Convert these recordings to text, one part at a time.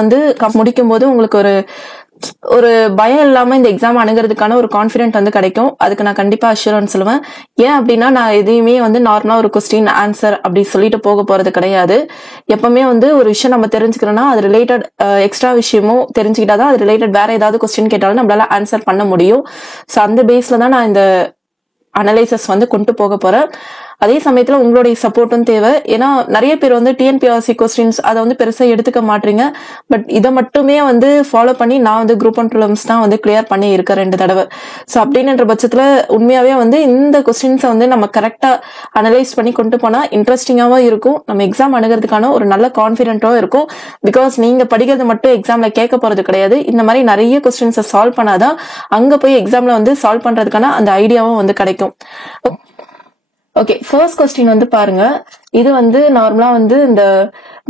வந்து முடிக்கும் போது உங்களுக்கு ஒரு பயம் இல்லாம இந்த எக்ஸாம் அணுகிறதுக்கான ஒரு கான்பிடென்ட் வந்து கிடைக்கும். அதுக்கு நான் கண்டிப்பா அஷூரன்ஸ் சொல்லுவேன். ஏன் அப்படின்னா நான் எதையுமே வந்து நார்மலா ஒரு கொஸ்டின் ஆன்சர் அப்படி சொல்லிட்டு போக போறது கிடையாது. எப்பவுமே வந்து ஒரு விஷயம் நம்ம தெரிஞ்சுக்கிறோம்னா அது ரிலேட்டட் எக்ஸ்ட்ரா விஷயமும் தெரிஞ்சுக்கிட்டாதான் அது ரிலேட்டட் வேற ஏதாவது கொஸ்டின் கேட்டாலும் நம்மளால ஆன்சர் பண்ண முடியும். சோ அந்த பேஸ்ல தான் நான் இந்த அனலைசஸ் வந்து கொண்டு போக போறேன். அதே சமயத்துல உங்களுடைய சப்போர்ட்டும் தேவை. ஏன்னா நிறைய பேர் வந்து டிஎன்பிஎஸ்சி கொஸ்டின்ஸ் அதை வந்து பெருசா எடுத்துக்க மாட்டீங்க. பட் இதை மட்டுமே வந்து ஃபாலோ பண்ணி நான் வந்து குரூப் 1 ப்ரிலிம்ஸ் தான் வந்து கிளியர் பண்ணி இருக்கேன் 2 தடவை. ஸோ அப்படின்ற பட்சத்துல உண்மையாவே வந்து இந்த கொஸ்டின்ஸை வந்து நம்ம கரெக்டா அனலைஸ் பண்ணி கொண்டு போனா இன்ட்ரெஸ்டிங்காவும் இருக்கும். நம்ம எக்ஸாம் அணுகிறதுக்கான ஒரு நல்ல கான்பிடென்ட்டும் இருக்கும். பிகாஸ் நீங்க படிக்கிறது மட்டும் எக்ஸாம்ல கேட்க போறது கிடையாது. இந்த மாதிரி நிறைய கொஸ்டின்ஸை சால்வ் பண்ணாதான் அங்க போய் எக்ஸாம்ல வந்து சால்வ் பண்றதுக்கான அந்த ஐடியாவும் வந்து கிடைக்கும். ஓகே, ஃபர்ஸ்ட் கொஸ்டின் வந்து பாருங்க. இது வந்து நார்மலா வந்து இந்த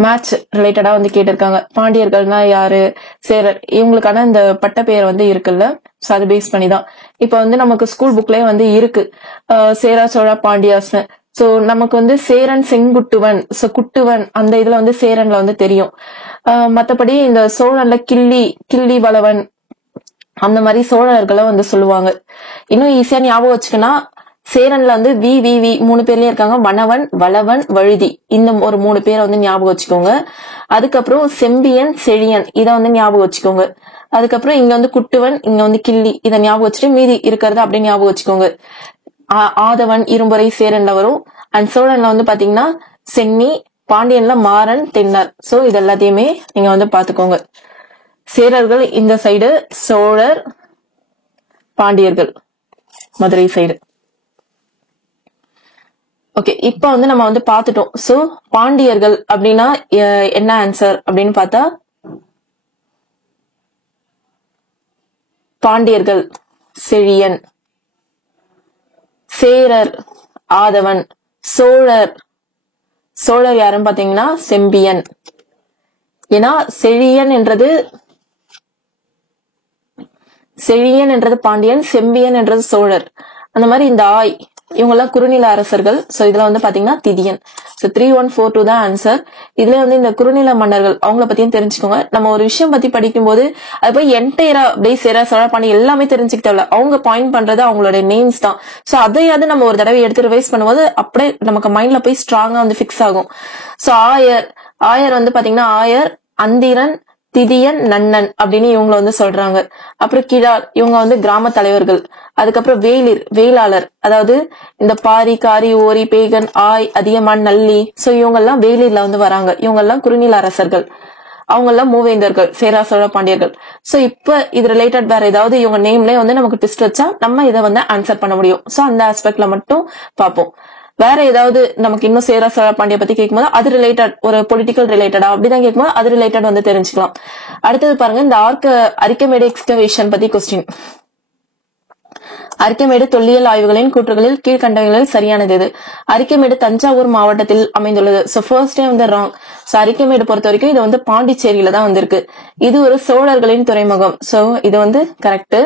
மேட்ச் ரிலேட்டடா வந்து கேட்டிருக்காங்க. பாண்டியர்கள்னா யாரு, சேரர், இவங்களுக்கான இந்த பட்ட பெயர் வந்து இருக்குல்ல, சோ அது பேஸ் பண்ணிதான். இப்ப வந்து நமக்கு ஸ்கூல் புக்லயே வந்து இருக்கு சேரா சோழா பாண்டியாஸ்னு. சோ நமக்கு வந்து சேரன் செங்குட்டுவன், சோ குட்டுவன் அந்த இதுல வந்து சேரன்ல வந்து தெரியும். மத்தபடி இந்த சோழன்ல கிள்ளி வளவன் அந்த மாதிரி சோழர்களை வந்து சொல்லுவாங்க. இன்னும் ஈஸியா ஞாபகம் வச்சுக்கன்னா சேரன்ல வந்து வி 3 பேர்லயே இருக்காங்க. வனவன், வளவன், வழுதி, இந்த ஒரு 3 பேரை வந்து ஞாபகம் வச்சுக்கோங்க. அதுக்கப்புறம் செம்பியன், செழியன், இத வந்து ஞாபகம் வச்சுக்கோங்க. அதுக்கப்புறம் இங்க வந்து குட்டுவன், இங்க வந்து கிள்ளி, இதை ஞாபகம் வச்சுட்டு மீதி இருக்கிறத அப்படியே ஞாபகம் வச்சுக்கோங்க. ஆதவன் இரும்புரை சேரன்ல வரும். அண்ட் சோழன்ல வந்து பாத்தீங்கன்னா சென்னி, பாண்டியன்ல மாறன், தென்னர். சோ இது எல்லாத்தையுமே நீங்க வந்து பாத்துக்கோங்க. சேரர்கள் இந்த சைடு, சோழர், பாண்டியர்கள் மதுரை சைடு. ஓகே, இப்ப வந்து நம்ம வந்து பாத்துட்டோம். சோ பாண்டியர்கள் அப்படின்னா என்ன ஆன்சர் அப்படின்னு பார்த்தா பாண்டியர்கள் செழியன், சேரர் ஆதவன், சோழர் யாருன்னு பாத்தீங்கன்னா செம்பியன். ஏன்னா செழியன் என்றது பாண்டியன், செம்பியன் என்றது சோழர். அந்த மாதிரி இந்த இவங்க எல்லாம் குறுநில அரசர்கள். சோ இதுல வந்து பாத்தீங்கன்னா திதியன். சோ 3142 தான் ஆன்சர். இதுல வந்து இந்த குறுநில மன்னர்கள் அவங்கள பத்தியும் தெரிஞ்சுக்கோங்க. நம்ம ஒரு விஷயம் பத்தி படிக்கும் போது அது போய் என்டையரா அப்படியே சேரா சோழ பாண்டி எல்லாமே தெரிஞ்சுக்கிட்டல, அவங்க பாயிண்ட் பண்றது அவங்களோட நேம்ஸ் தான். சோ அதையாவது நம்ம ஒரு தடவை எடுத்து ரிவைஸ் பண்ணும்போது அப்படியே நமக்கு மைண்ட்ல போய் ஸ்ட்ராங்கா வந்து பிக்ஸ் ஆகும். சோ ஆயர் வந்து பாத்தீங்கன்னா ஆயர், அந்திரன், திதியன், நன்னன் அப்படின்னு இவங்களை வந்து சொல்றாங்க. அப்புறம் கிழார், இவங்க வந்து கிராம தலைவர்கள். அதுக்கப்புறம் வேளாளர், அதாவது இந்த பாரி, காரி, ஓரி, பேகன், அதியமான், நல்லி, சோ இவங்க எல்லாம் வேலூர்ல வந்து வராங்க. இவங்க எல்லாம் குறுநில அரசர்கள். அவங்க எல்லாம் மூவேந்தர்கள், சேரா சோழ பாண்டியர்கள். சோ இப்ப இது ரிலேட்டட் வேற ஏதாவது இவங்க நேம்லயே வந்து நமக்கு ட்விஸ்ட் வச்சா நம்ம இதை வந்து ஆன்சர் பண்ண முடியும். சோ அந்த ஆஸ்பெக்ட்ல மட்டும் பார்ப்போம். வேற ஏதாவது நமக்கு இன்னும் சேரா சோழ பாண்டிய பத்தி கேட்கும்போது அது ரிலேட்டட், ஒரு பொலிட்டிக்கல் ரிலேட்டடா அப்படிதான் கேட்கும்போது அது ரிலேட்டட் வந்து தெரிஞ்சுக்கலாம். அடுத்தது பாருங்க, இந்த அரிக்கமேடு எக்ஸ்கவேஷன் பத்தி கொஸ்டின். அரிக்கமேடு தொல்லியல் ஆய்வுகளின் கூற்றுகளில் கீழ்கண்டவைகளில் சரியானது எது? அரிக்கமேடு தஞ்சாவூர் மாவட்டத்தில் அமைந்துள்ளது. சோ ஃபர்ஸ்ட் வந்து ராங். சோ அரிக்கமேடு பொறுத்த வரைக்கும் இது வந்து பாண்டிச்சேரியில தான் வந்திருக்கு. இது ஒரு சோழர்களின் துறைமுகம். சோ இது வந்து கரெக்ட்.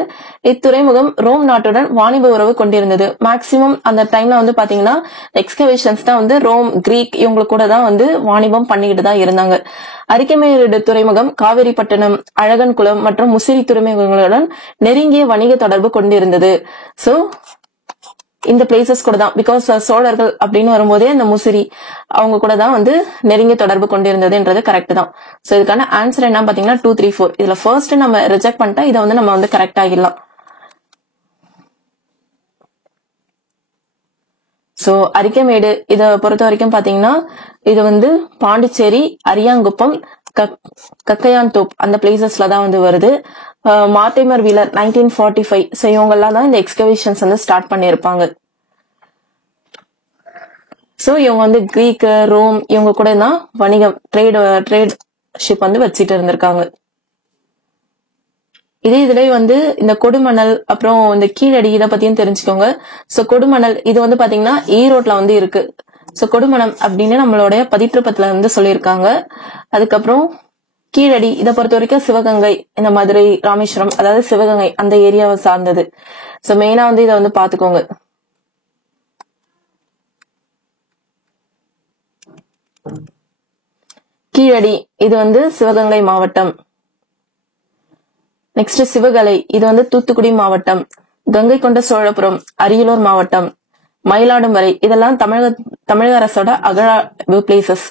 இத்துறைமுகம் ரோம் நாட்டுடன் வாணிப உறவு கொண்டிருந்தது. மேக்சிமம் அந்த டைம்ல வந்து பாத்தீங்கன்னா எக்ஸ்கவேஷன்ஸ் தான் வந்து ரோம், கிரீக் இவங்களுக்கு கூட தான் வந்து வாணிபம் பண்ணிக்கிட்டு தான் இருந்தாங்க. அரிக்கமேடு துறைமுகம் காவேரிப்பட்டினம், அழகன்குளம் மற்றும் முசிறி துறைமுகங்களுடன் நெருங்கிய வணிக தொடர்பு கொண்டிருந்தது. சோ இந்த பிளேசஸ் கூட தான், பிகாஸ் சோழர்கள் அப்படின்னு வரும்போதே இந்த முசிறி அவங்க கூட தான் வந்து நெருங்கிய தொடர்பு கொண்டிருந்ததுன்றது கரெக்ட் தான். சோ இதுக்கான ஆன்சர் என்ன பாத்தீங்கன்னா 2, 3, 4. இதுல ஃபர்ஸ்ட் நம்ம ரிஜெக்ட் பண்ணிட்டா இதை வந்து நம்ம வந்து கரெக்ட் ஆகிடலாம். சோ அரிக்கமேடு இத பொறுத்த வரைக்கும் பாத்தீங்கன்னா இது வந்து பாண்டிச்சேரி, அரியாங்குப்பம், கக்கையான் தோப் அந்த பிளேசஸ்ல தான் வந்து வருது. Mortimer wheeler 1945. சோ இவங்க எல்லாம் தான் இந்த எக்ஸ்கவேஷன்ஸ் வந்து ஸ்டார்ட் பண்ணிருப்பாங்க. சோ இவங்க வந்து கிரீக், ரோம் இவங்க கூட தான் வணிகம், ட்ரேட் ஷிப் வந்து வச்சிட்டு இருந்திருக்காங்க. இதுலயே வந்து இந்த கொடுமணல் அப்புறம் இந்த கீழடி இத பத்தியும் தெரிஞ்சுக்கோங்க. சோ கொடுமணல் இது வந்து பாத்தீங்கன்னா ஈரோட்ல வந்து இருக்கு. சோ கொடுமணம் அப்படின்னு நம்மளுடைய பதிற்றுப்பத்துல வந்து சொல்லியிருக்காங்க. அதுக்கப்புறம் கீழடி இதை பொறுத்த வரைக்கும் சிவகங்கை, இந்த மதுரை, ராமேஸ்வரம், அதாவது சிவகங்கை அந்த ஏரியாவை சார்ந்தது. சோ மெயினா வந்து இதை வந்து பாத்துக்கோங்க. கீழடி இது வந்து சிவகங்கை மாவட்டம். நெக்ஸ்ட் சிவகலை இது வந்து தூத்துக்குடி மாவட்டம். கங்கை கொண்ட சோழபுரம் அரியலூர் மாவட்டம். மயிலாடும்வரை இதெல்லாம் தமிழக அரசோட அகழாய்வு பிளேசஸ்.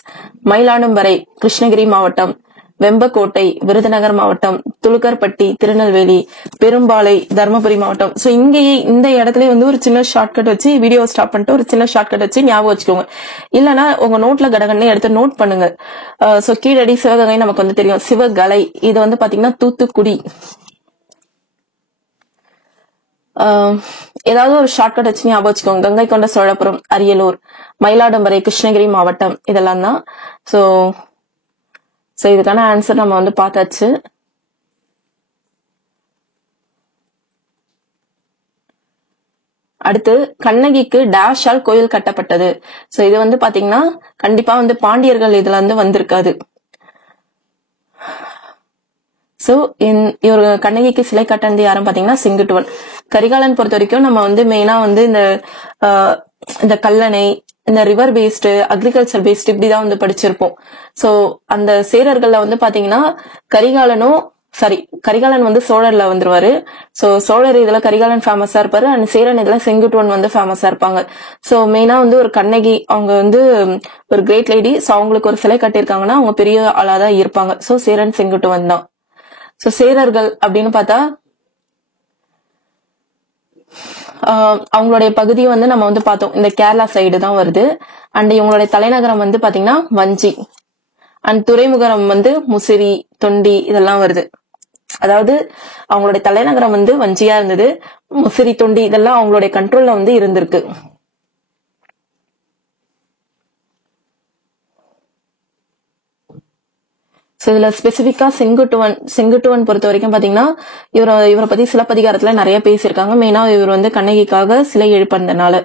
மயிலாடும்வரை கிருஷ்ணகிரி மாவட்டம். வெம்பக்கோட்டை விருதுநகர் மாவட்டம். துலுக்கர்பட்டி திருநெல்வேலி. பெரும்பாலை தர்மபுரி மாவட்டம். சோ இங்கேயே இந்த இடத்துல வந்து ஒரு சின்ன ஷார்ட்கட் வச்சு வீடியோ ஸ்டாப் பண்ணிட்டு ஒரு சின்ன ஷார்ட்கட் வச்சு ஞாபகம் வச்சுக்கோங்க. இல்லனா உங்க நோட்ல கடகடன்னு எடுத்து நோட் பண்ணுங்க. சோ கீழடி சிவகங்கை நமக்கு வந்து தெரியும். சிவகலை இது வந்து பாத்தீங்கன்னா தூத்துக்குடி. ஏதாவது ஒரு ஷார்ட்கட் வச்சு ஞாபகம் வச்சுக்கோங்க. கங்கை கொண்ட சோழபுரம் அரியலூர். மயிலாடும்வரை கிருஷ்ணகிரி மாவட்டம். இதெல்லாம் தான். சோ இதுக்கான ஆன்சர் நம்ம வந்து பார்த்தாச்சு. அடுத்து கண்ணகிக்கு டேஷால் கோயில் கட்டப்பட்டது. சோ இது வந்து பாத்தீங்கன்னா கண்டிப்பா வந்து பாண்டியர்கள் இதுல வந்து வந்திருக்காது. சோ இவர் கண்ணகிக்கு சிலை கட்டணது யாரும் பாத்தீங்கன்னா செங்குட்டுவன். கரிகாலன் பொறுத்த வரைக்கும் நம்ம வந்து மெயினா வந்து இந்த கல்லணை, இந்த ரிவர் பேஸ்டு, அக்ரிகல்ச்சர் பேஸ்டு இப்படிதான் வந்து படிச்சிருப்போம். சோ அந்த சேரர்கள்ல வந்து பாத்தீங்கன்னா கரிகாலன் வந்து சோழர்ல வந்துருவாரு. சோ சோழர் இதுல கரிகாலன் ஃபேமஸா இருப்பாரு. அண்ட் சேரன் இதுல செங்குட்டுவன் வந்து ஃபேமஸா இருப்பாங்க. சோ மெயினா வந்து ஒரு கண்ணகி அவங்க வந்து ஒரு கிரேட் லேடி. சோ அவங்களுக்கு ஒரு சிலை கட்டியிருக்காங்கன்னா அவங்க பெரிய ஆளாதான் இருப்பாங்க. சோ சேரன் செங்குட்டுவன் தான். சோ சேரர்கள் அப்படின்னு பார்த்தா அவங்களுடைய பகுதியை வந்து நம்ம வந்து பார்த்தோம். இந்த கேரளா சைடு தான் வருது. அண்ட் இவங்களுடைய தலைநகரம் வந்து பாத்தீங்கன்னா வஞ்சி. அண்ட் துறைமுகம் வந்து முசிறி, தொண்டி இதெல்லாம் வருது. அதாவது அவங்களுடைய தலைநகரம் வந்து வஞ்சியா இருந்தது. முசிறி, தொண்டி இதெல்லாம் அவங்களுடைய கண்ட்ரோல்ல வந்து இருந்திருக்கு. சோ இதுல ஸ்பெசிபிக்கா செங்குட்டுவன் பொறுத்த வரைக்கும் பாத்தீங்கன்னா இவரை பத்தி சிலப்பதிகாரத்துல நிறைய பேசியிருக்காங்க. மெயினா இவர் வந்து கண்ணகிக்காக சிலை எழுப்பந்தனால.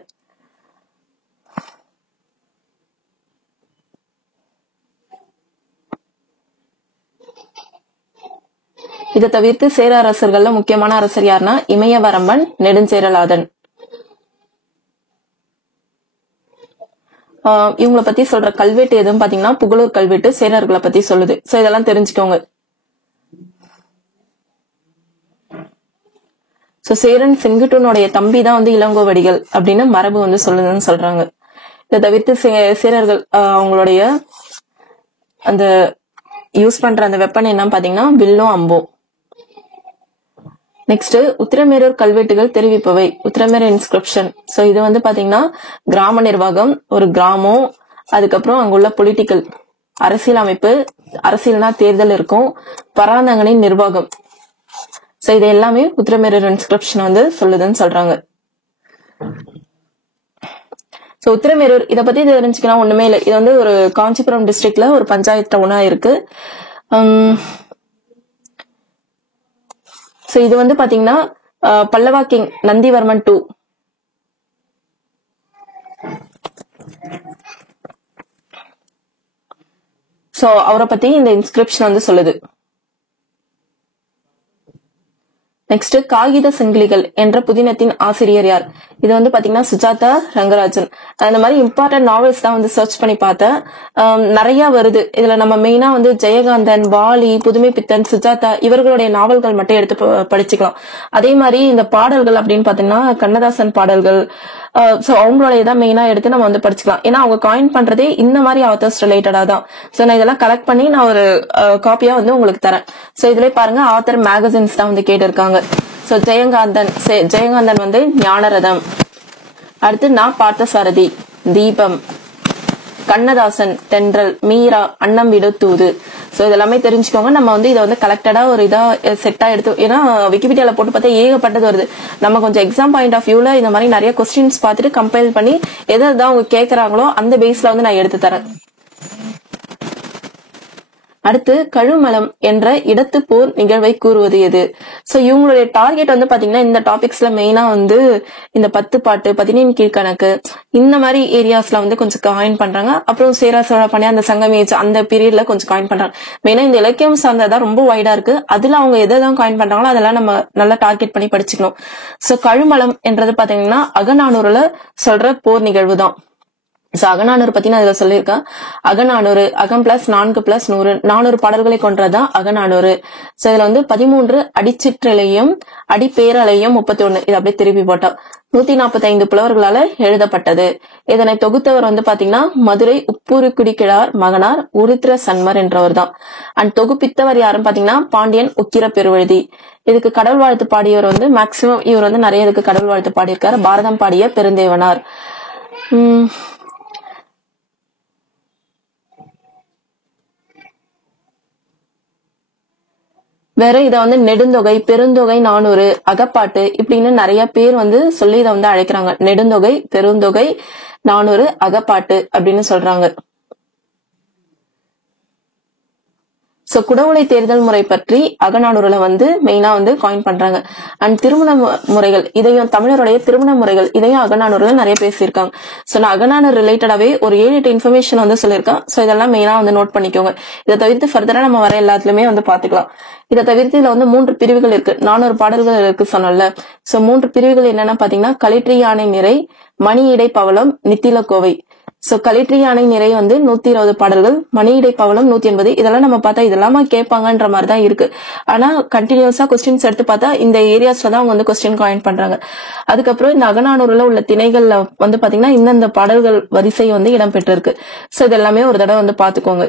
இதை தவிர்த்து சேர அரசர்கள்ல முக்கியமான அரசர் யாருன்னா இமயவரம்பன், நெடுஞ்சேரலாதன். இவங்களை பத்தி சொல்ற கல்வெட்டு எதுவும் பாத்தீங்கன்னா புகழூர் கல்வெட்டு சேரர்களை பத்தி சொல்லுது. சோ இதெல்லாம் தெரிஞ்சுக்கோங்க. சோ சேரன் செங்குட்டுவனுடைய தம்பி தான் வந்து இளங்கோவடிகள் அப்படின்னு மரபு வந்து சொல்லுதுன்னு சொல்றாங்க. இதை தவிர்த்து சேரர்கள் அவங்களுடைய அந்த யூஸ் பண்ற அந்த வெப்பன் என்ன பாத்தீங்கன்னா வில்லும் அம்பும். நெக்ஸ்ட் உத்திரமேரூர் கல்வெட்டுகள் தெரிவிப்பவை. உத்திரமேரூர் இன்ஸ்கிரிப்ஷன். சோ இது வந்து பாத்தீங்கன்னா கிராம நிர்வாகம், ஒரு கிராமம், அதுக்கப்புறம் அங்குள்ள பொலிட்டிக்கல் அரசியல் அமைப்பு, அரசியல்னா தேர்தல் இருக்கும், பராந்தகனின் நிர்வாகம். சோ இது எல்லாமே உத்திரமேரூர் இன்ஸ்கிரிப்ஷன் வந்து சொல்லுதுன்னு சொல்றாங்க. சோ உத்திரமேரூர் இத பத்தி தெரிஞ்சுக்கலாம் ஒண்ணுமே இல்லை. இது வந்து ஒரு காஞ்சிபுரம் டிஸ்ட்ரிக்ட்ல ஒரு பஞ்சாயத்து டவுனா இருக்கு. சோ இது வந்து பாத்தீங்கன்னா பல்லவா கிங் நந்திவர்மன் 2. சோ அவரை பத்தி இந்த இன்ஸ்கிரிப்ஷன் வந்து சொல்லுது. நெக்ஸ்ட் காகித சங்கிலிகள் என்ற புதினத்தின் ஆசிரியர் யார்? இது வந்து பாத்தீங்கன்னா சுஜாதா ரங்கராஜன். அந்த மாதிரி இம்பார்ட்டன்ட் நாவல்ஸ் தான் வந்து சர்ச் பண்ணி பார்த்தேன். நிறைய வருது. இதுல நம்ம மெயினா வந்து ஜெயகாந்தன், வாலி, புதுமை பித்தன், சுஜாதா இவர்களுடைய நாவல்கள் மட்டும் எடுத்து படிச்சுக்கலாம். அதே மாதிரி இந்த பாடல்கள் அப்படின்னு பாத்தீங்கன்னா கண்ணதாசன் பாடல்கள். சோ அவங்களுடையதான் மெயினா எடுத்து நம்ம வந்து படிச்சுக்கலாம். ஏன்னா அவங்க காயின் பண்றதே இந்த மாதிரி ஆத்தர்ஸ் ரிலேட்டடா தான். சோ நான் இதெல்லாம் கலெக்ட் பண்ணி நான் ஒரு காப்பியா வந்து உங்களுக்கு தரேன். சோ இதுல பாருங்க ஆத்தர் மேகசின்ஸ் தான் வந்து கேட்டிருக்காங்க. சோ ஜெயகாந்தன் வந்து ஞானரதம். அடுத்து நான் பார்த்தசாரதி, தீபம், கண்ணதாசன் தென்றல், மீரா அன்னம் விடு தூது. சோ இதெல்லாமே தெரிஞ்சுக்கோங்க. நம்ம வந்து இதை வந்து கலெக்டடா ஒரு இதா செட்டா எடுத்து, ஏன்னா விக்கிபீடியால போட்டு பார்த்தா ஏகப்பட்டது வருது. நம்ம கொஞ்சம் எக்ஸாம் பாயிண்ட் ஆஃப் வியூல இந்த மாதிரி நிறைய கொஸ்டின்ஸ் பார்த்துட்டு கம்பைல் பண்ணி எதாவது அவங்க கேட்கறாங்களோ அந்த பேஸ்ல வந்து நான் எடுத்து தரேன். அடுத்து கழுமலம் என்ற இடத்து போர் நிகழ்வை கூறுவது எது? சோ இவங்களுடைய டார்கெட் வந்து பாத்தீங்கன்னா இந்த டாபிக்ஸ்ல மெயினா வந்து இந்த 10 பாட்டு, 15 கீழ்கணக்கு இந்த மாதிரி ஏரியாஸ்ல வந்து கொஞ்சம் காயின் பண்றாங்க. அப்புறம் சேரா சோழ பாண்டிய அந்த சங்கமேஜ் அந்த பீரியட்ல கொஞ்சம் காயின் பண்றாங்க. மெயினா இந்த இலக்கியம் சார்ந்ததான் ரொம்ப வைடா இருக்கு. அதுல அவங்க எதான் காயின் பண்றாங்களோ அதெல்லாம் நம்ம நல்லா டார்கெட் பண்ணி படிச்சுக்கணும். சோ கழுமலம் என்றது பாத்தீங்கன்னா அகநானூறுல சொல்ற போர் நிகழ்வு தான். சோ அகநானூறு பத்தி நான் இதுல சொல்லியிருக்கேன். அகநானூறு அகம் பிளஸ் 4 பிளஸ் 100 400 பாடல்களை கொண்டதுதான் அகநானூறு. சோ இதுல வந்து 13 அடிச்சிற்றலையும் அடிப்பேரலையும் 31 இது அப்படியே திருப்பி போட்டோம். 145 புலவர்களால எழுதப்பட்டது. இதனை தொகுத்தவர் வந்து பாத்தீங்கன்னா மதுரை உப்பூருக்குடிக்கிழார் மகனார் உருத்திர சன்மர் என்றவர் தான். அண்ட் தொகுப்பித்தவர் யாருன்னு பாத்தீங்கன்னா பாண்டியன் உக்கிர பெருவழுதி. இதுக்கு கடவுள் வாழ்த்து பாடியவர் வந்து மேக்சிமம் இவர் வந்து நிறைய இதுக்கு கடவுள் வாழ்த்து பாடியிருக்காரு. பாரதம் பாடிய பெருந்தேவனார். வேற இத வந்து நெடுந்தொகை, பெருந்தொகை, 400, அகப்பாட்டு இப்படின்னு நிறைய பேர் வந்து சொல்லி இதை வந்து அழைக்கிறாங்க. நெடுந்தொகை, பெருந்தொகை, 400, அகப்பாட்டு அப்படின்னு சொல்றாங்க. சோ குடவுளை தேர்தல் முறை பற்றி அகநானூறுல வந்து மெயினா வந்து காயின் பண்றாங்க. அண்ட் திருமண முறைகள், இதையும் தமிழருடைய திருமண முறைகள் இதையும் அகநானூறுல நிறைய பேசியிருக்காங்க. சோ நான் அகநானூறு ரிலேட்டடாவே ஒரு 7-8 இன்ஃபர்மேஷன் வந்து சொல்லியிருக்கேன். சோ இதெல்லாம் மெயினா வந்து நோட் பண்ணிக்கோங்க. இதை தவிர்த்து ஃபர்தரா நம்ம வர எல்லாத்துலயுமே வந்து பாத்துக்கலாம். இதை தவிர்த்து இதுல வந்து 3 பிரிவுகள் இருக்கு. 400 பாடல்கள் இருக்கு சொன்னல. சோ 3 பிரிவுகள் என்னன்னா பாத்தீங்கன்னா களிற்றி யானை நிறை, மணி இடை பவளம், நித்தில கோவை. சோ களிற்றி யானை நிறை வந்து 120 பாடல்கள், மணியிடை பவளம் 180. இதெல்லாம் நம்ம பார்த்தா இதெல்லாமா கேட்பாங்கன்ற மாதிரிதான் இருக்கு. ஆனா கண்டினியூஸா கொஸ்டின்ஸ் எடுத்து பார்த்தா இந்த ஏரியாஸ்ல தான் அவங்க வந்து கொஸ்டின் காயின் பண்றாங்க. அதுக்கப்புறம் இந்த அகநானூறுல உள்ள திணைகள்ல வந்து பாத்தீங்கன்னா இந்தந்த பாடல்கள் வரிசை வந்து இடம்பெற்றிருக்கு. சோ இது எல்லாமே ஒரு தடவை வந்து பாத்துக்கோங்க.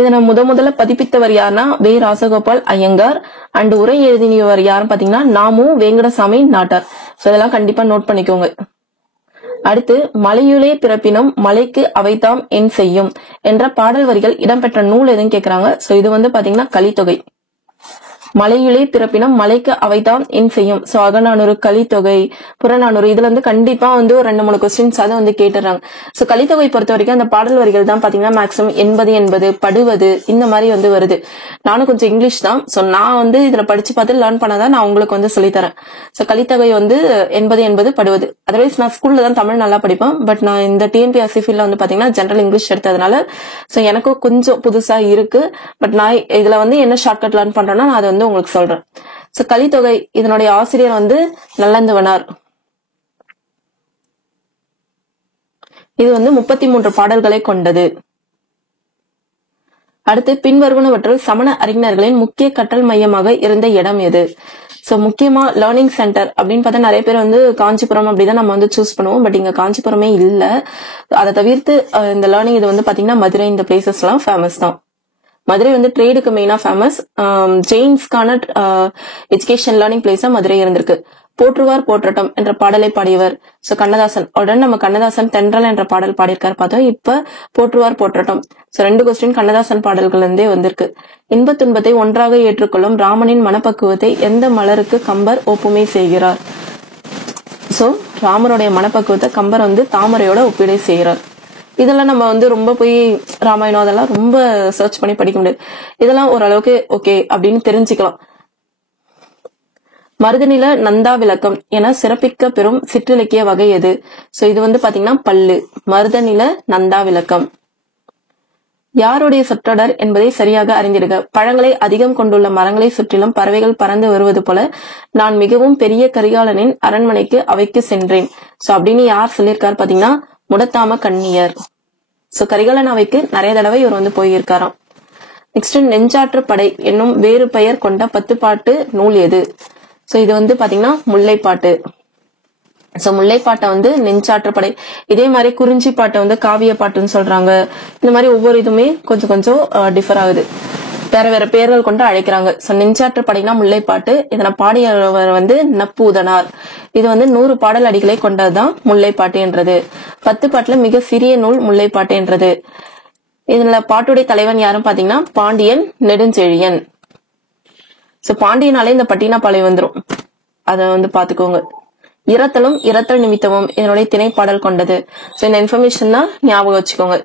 இதனை முதல்ல பதிப்பித்தவர் யாருன்னா வே ராசகோபால் ஐயங்கார். அண்ட் உரை எழுதியவர் யாருன்னு பாத்தீங்கன்னா நாமு வேங்கடசாமி நாட்டார். சோ இதெல்லாம் கண்டிப்பா நோட் பண்ணிக்கோங்க. அடுத்து மலையுளே பிறப்பினும் மலைக்கு அவைதாம் என் செய்யும் என்ற பாடல் வரிகள் இடம்பெற்ற நூல் எதுன்னு கேக்குறாங்க. சோ இது வந்து பாத்தீங்கன்னா கலித்தொகை. மலையுளே பிறப்பினும் மலைக்கு அவைதான் என் செய்யும். சோ அகநானூறு, கலித்தொகை, புறநானூறு இதுல வந்து கண்டிப்பா வந்து ஒரு 2-3 கொஸ்டின்ஸ் அதை வந்து கேட்டுறாங்க. சோ கலித்தொகை பொறுத்த வரைக்கும் அந்த பாடல் வரிகள் தான் பாத்தீங்கன்னா மேக்ஸிமம் 80 படுவது இந்த மாதிரி வந்து வருது. நானும் கொஞ்சம் இங்கிலீஷ் தான். சோ நான் வந்து இதுல படிச்சு பார்த்து லேர்ன் பண்ணாதான் நான் உங்களுக்கு வந்து சொல்லித்தரேன். சோ கலித்தொகை வந்து 80 படுவது. அதர்வைஸ் நான் ஸ்கூல்ல தான் தமிழ் நல்லா படிப்பேன். பட் நான் இந்த டிஎன்பிஎஸ்சி ஃபீல்ட்ல வந்து பாத்தீங்கன்னா ஜெனரல் இங்கிலீஷ் எடுத்ததுனால சோ எனக்கும் கொஞ்சம் புதுசா இருக்கு. பட் நான் இதுல வந்து என்ன ஷார்ட்கட் லேர்ன் பண்றேன்னா நான் அதை வந்து உங்களுக்கு சொல்றேன். சோ கலித்தொகை இதனுடைய ஆசிரியர் வந்து நல்லந்துவனார். இது வந்து 33 பாடல்களை கொண்டது. அடுத்து பின்வருவனவற்றில் சமண அறிஞர்களின் முக்கிய கற்றல் மையமாக இருந்த இடம் எது? சோ முக்கியமா லேர்னிங் சென்டர் அப்படின்னு பார்த்தா நிறைய பேர் வந்து காஞ்சிபுரம் அப்படிதான் நம்ம வந்து சூஸ் பண்ணுவோம். பட் இங்க காஞ்சிபுரமே இல்ல. அதை தவிர்த்து இந்த லேர்னிங் இது வந்து பாத்தீங்கன்னா மதுரை இந்த பிளேசஸ் எல்லாம் ஃபேமஸ் தான். மதுரை வந்து ட்ரேடுக்கு மெயினா ஃபேமஸ். ஜெயின்ஸ்கான எஜுகேஷன் லேர்னிங் பிளேஸா மதுரை இருந்திருக்கு. போற்றுவார் போற்றட்டும் என்ற பாடலை பாடியவர் சோ கண்ணதாசன். உடனே நம்ம கண்ணதாசன் தென்றல் என்ற பாடல் பாடியிருக்காரு பார்த்தோம். இப்ப போற்றுவார் போற்றட்டும். சோ 2 கொஸ்டின் கண்ணதாசன் பாடல்கள் இருந்தே வந்திருக்கு. இன்பத் துன்பத்தை ஒன்றாக ஏற்றுக்கொள்ளும் ராமனின் மனப்பக்குவத்தை எந்த மலருக்கு கம்பர் ஒப்புமை செய்கிறார்? சோ ராமருடைய மனப்பக்குவத்தை கம்பர் வந்து தாமரையோட ஒப்பீடை செய்கிறார். இதெல்லாம் நம்ம வந்து ரொம்ப போய் ராமாயணம் அதெல்லாம் ரொம்ப சர்ச் பண்ணி படிக்க முடியாது. இதெல்லாம் ஓரளவுக்கு ஓகே அப்படின்னு தெரிஞ்சுக்கலாம். மருதநில நந்தா விளக்கம் என சிறப்பிக்க பெறும் சிற்றிலக்கிய வகை எது? சோ இது வந்து பாத்தீங்கன்னா பல்லு. மருதநில நந்தா விளக்கம். யாருடைய சொற்றொடர் என்பதை சரியாக அறிந்திருக்க. பழங்களை அதிகம் கொண்டுள்ள மரங்களை சுற்றிலும் பறவைகள் பறந்து வருவது போல நான் மிகவும் பெரிய கரிகாலனின் அரண்மனைக்கு அவைக்கு சென்றேன். சோ அப்படின்னு யார் சொல்லியிருக்காரு பாத்தீங்கன்னா முடத்தாம கண்ணியர். சோ கரிகாலன் அவைக்கு நிறைய தடவை இவர் வந்து போயிருக்காராம். நெக்ஸ்ட் நெஞ்சாற்று படை என்னும் வேறு பெயர் கொண்ட 10 பாட்டு நூல் எது? சோ இது வந்து பாத்தீங்கன்னா முல்லைப்பாட்டு. சோ முல்லைப்பாட்டை வந்து நெஞ்சாற்று படை. இதே மாதிரி குறிஞ்சி பாட்டை வந்து காவிய பாட்டுன்னு சொல்றாங்க. இந்த மாதிரி ஒவ்வொரு இதுவுமே கொஞ்சம் கொஞ்சம் டிஃபர் ஆகுது. வேற வேற பெயர்கள் கொண்டு அழைக்கிறாங்க. சோ நெஞ்சாற்று படைனா முல்லைப்பாட்டு. இதனை பாடியவர் வந்து நப்பூதனார். இது வந்து 100 பாடல் அடிகளை கொண்டதுதான் முல்லைப்பாட்டு என்றது. 10 பாட்டுல மிக சிறிய நூல் முல்லைப்பாட்டு என்றது. இதுல பாட்டுடைய தலைவன் யாரும் பாத்தீங்கன்னா பாண்டியன் நெடுஞ்செழியன். சோ பாண்டியனாலே இந்த பட்டினப்பாலை வந்துரும். அத வந்து பாத்துக்கோங்க. இரத்தலும் இரத்தல் நிமித்தமும் இதனுடைய திணைப்பாடல் கொண்டது. சோ இந்த இன்ஃபர்மேஷன் தான் ஞாபகம் வச்சுக்கோங்க.